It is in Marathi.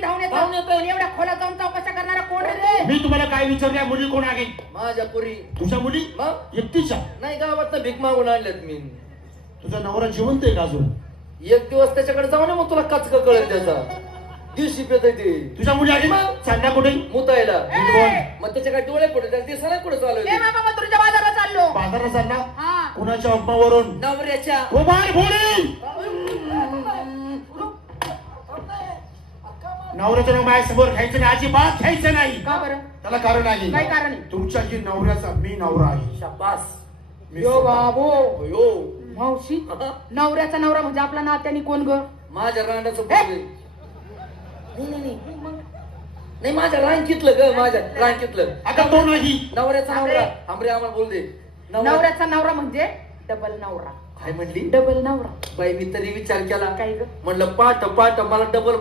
तुम्ही धावून येता धावून येतोय. पण एवढ्या खोला जाऊन चौकशा करणारा कोण रे? मी तुम्हाला काय विचारल्या मुली कोण आहे? माझ्या पुरी तुझ्या मुली मग एकटीच्या? नाही गावात भीक मागून आणल्यात मी. तुझा नवरा जिवंत आहे का अजून? एक दिवस त्याच्याकडे जाऊ ना मग तुला कचक कळेल त्याचा. दिवशी पेत ते तुझ्या मुली आहे मग? चालल्या कुठे? मुतायला. ए! मग त्याच्या काय डोळे पडले त्याला दिसायला कुठे ए चालवले मामा मथुरेच्या बाजारात चाललो. बाजारात चालला? हा कुणाच्या अप्पावरून? नवऱ्याच्या. हो बाय भोळी! नवऱ्याचं नाव माझ्या समोर घ्यायचं नाही, अजिबात घ्यायचं नाही. का बरं? त्याला कारण आहे. काय कारण आहे? तुमच्या जी नवऱ्याचा मी नवरा आहे. शाबास. मी यो बाबो यो मावशी नवऱ्याचा नवरा म्हणजे आपला नात्यानी कोण ग? माझ्या रानाचं पोरगं. नाही माझ्या रांकीतलं ग, माझ्या रांकीतलं. आता तो नाही. नवऱ्याचा नवरा आमरे आम्हाला बोल दे. नवऱ्याचा नवरा म्हणजे डबल नवरा. काय म्हणली डबल नवरा. बाई? मी तरी विचार केला काय ग? म्हणलं पाठ पाठ मला डबल